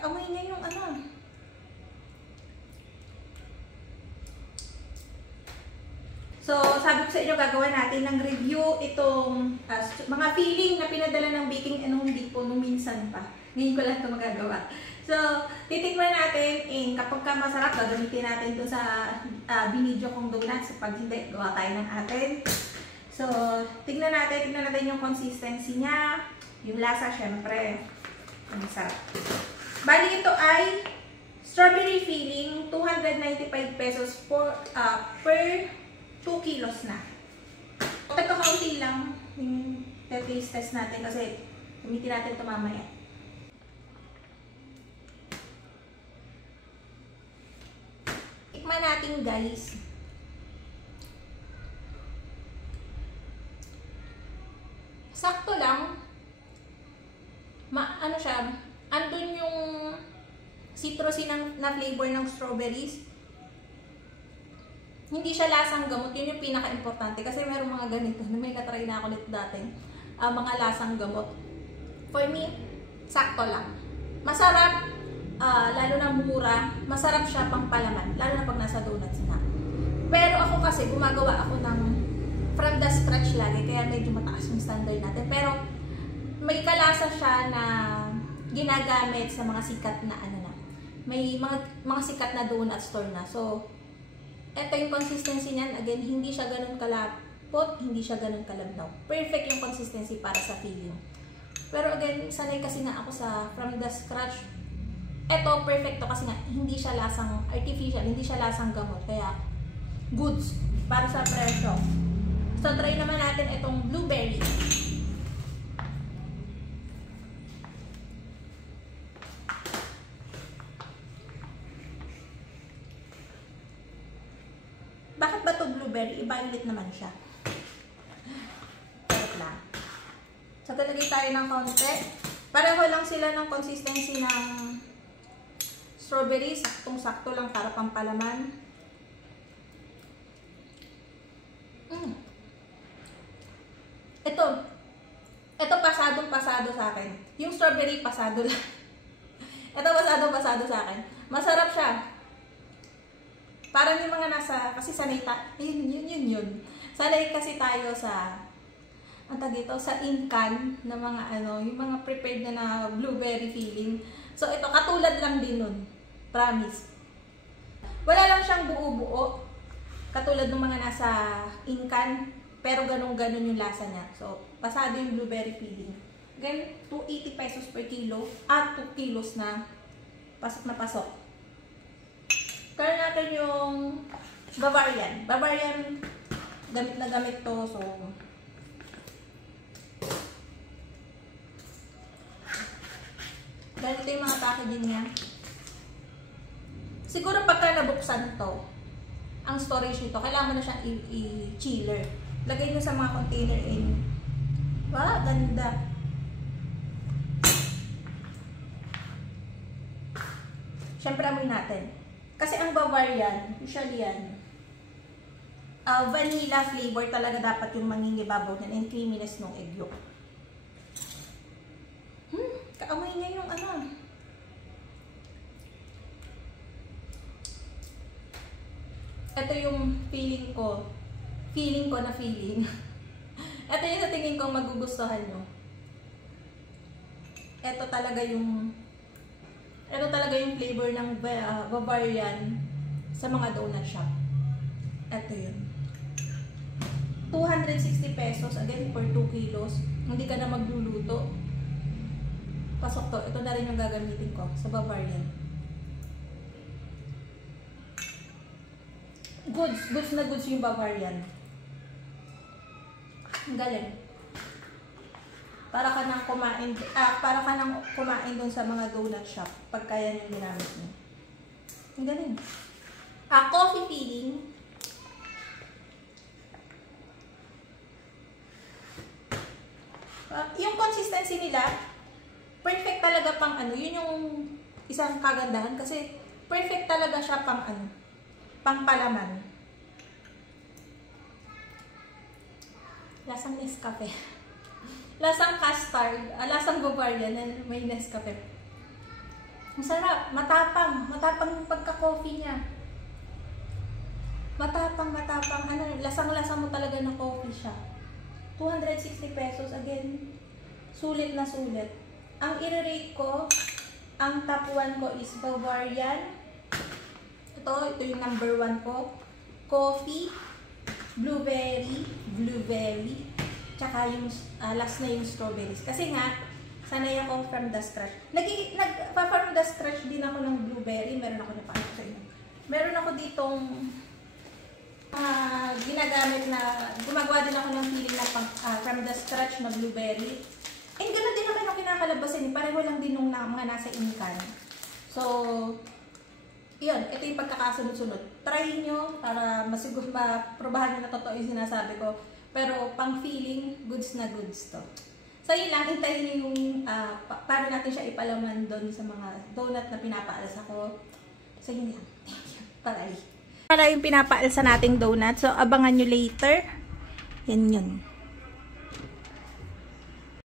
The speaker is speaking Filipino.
Kaamoy niya yung ano. So, sabi ko sa inyo, gagawa natin ng review itong mga feeling na pinadala ng Baking and Home Depot nung minsan pa. Ngayon ko lang ito magagawa. So, titikman natin kapag ka masarap, gagamitin natin ito sa binidyo kong donuts. Pag hindi, gawa tayo ng atin. So, tignan natin yung consistency niya, yung lasa, syempre. Ang sarap. Bali, ito ay strawberry filling, 295 pesos per 2 kilos na. Tagkakaunti lang yung taste test natin kasi gamitin natin ito mamaya. Tikman natin, guys. Sakto lang. Ano siya, andun yung citrusy na flavor ng strawberries. Hindi siya lasang gamot. Yun yung pinaka-importante. Kasi meron mga ganito na may katry na ako nito dati. Mga lasang gamot. For me, sakto lang. Masarap, lalo na mura. Masarap siya pang palaman. Lalo na pag nasa donuts na. Pero ako kasi, gumagawa ako ng from the scratch lagi. Kaya medyo mataas yung standard natin. Pero may kalasa siya na ginagamit sa mga sikat na ano na. May mga sikat na donut store na. So, ito yung consistency niyan. Again, hindi siya ganun kalapot, hindi siya ganun kalabnaw. Perfect yung consistency para sa filling. Pero again, sanay kasi nga ako sa from the scratch. Ito, perfect to kasi nga, hindi siya lasang artificial, hindi siya lasang gamot. Kaya, goods para sa presyo. So, try naman natin itong blueberry. Bakit ba ito blueberry? I-violet naman siya. Wait lang. So, talagay tayo ng konti. Pareho lang sila ng consistency ng strawberry. Saktong-sakto lang para pampalaman. Ito pasadong-pasado sa akin. Yung strawberry, pasado lang. Ito pasadong-pasado sa akin. Masarap siya. Parang yung mga nasa, kasi sanay yun. Sanay kasi tayo sa, sa inkan na mga yung mga prepared na blueberry filling. So, ito, katulad lang din nun. Promise. Wala lang siyang buo-buo. Katulad ng mga nasa inkan, pero ganun-ganun yung lasa niya. So, pasado yung blueberry filling. Again, 280 pesos per kilo, at 2 kilos na pasok na pasok. Kaya natin yung Bavarian. Bavarian, gamit na gamit to. So, ganito yung mga packaging niya. Siguro pagka nabuksan to, ang storage nito, kailangan mo na siyang i-chiller. Lagay nyo sa mga container in. Wow, ganda. Siyempre, amoy natin. Kasi ang Bavarian, usually yan, vanilla flavor talaga dapat yung mangingibabaw niyan and creaminess ng egg yolk. Kaamoy niya yung ano. Ito yung feeling ko na feeling. Ito yung sa tingin kong magugustuhan nyo. Ito talaga yung flavor ng Bavarian sa mga donut shop. Ito yun. 260 pesos, again, for 2 kilos. Hindi ka na magluluto. Pasok to. Ito na rin yung gagamitin ko sa Bavarian. Goods na goods yung Bavarian. Ang galing. Para ka nang kumain dun sa mga donut shop pagka yan yung ginamit mo. Ang galing. Coffee filling. Yung consistency nila, perfect talaga pang yun yung isang kagandahan kasi perfect talaga siya pang pang palaman. Lasang Nescafe. Lasang custard, lasang Bavarian na may Nescafe. Masarap, matapang yung pagka-coffee niya. Matapang, ano, lasang-lasa mo talaga na coffee siya. 260 pesos, again, sulit na sulit. Ang i-rate ko, ang top 1 ko is Bavarian. Ito yung number 1 ko. Coffee, blueberry, tsaka yung last na yung strawberries. Kasi nga, sanay ako from the scratch. From the scratch din ako ng blueberry. Meron ako na paano sa inyo. Meron ako ditong ginagamit na, gumagawa din ako ng feeling na from the scratch na blueberry. And ganoon din naman yung kinakalabasin. Pareho lang din nung mga nasa inkan. So, yun. Ito yung pagkakasunod-sunod. Try nyo para maprobahan nyo na totoo yung sinasabi ko. Pero pang feeling, goods na goods to. So yun lang, hintayin nyo yung paano natin siya ipalaman doon sa mga donut na pinapaalsa ko. So yun lang. Thank you. Para yung pinapaalsa nating donut. So abangan nyo later. Yan yun.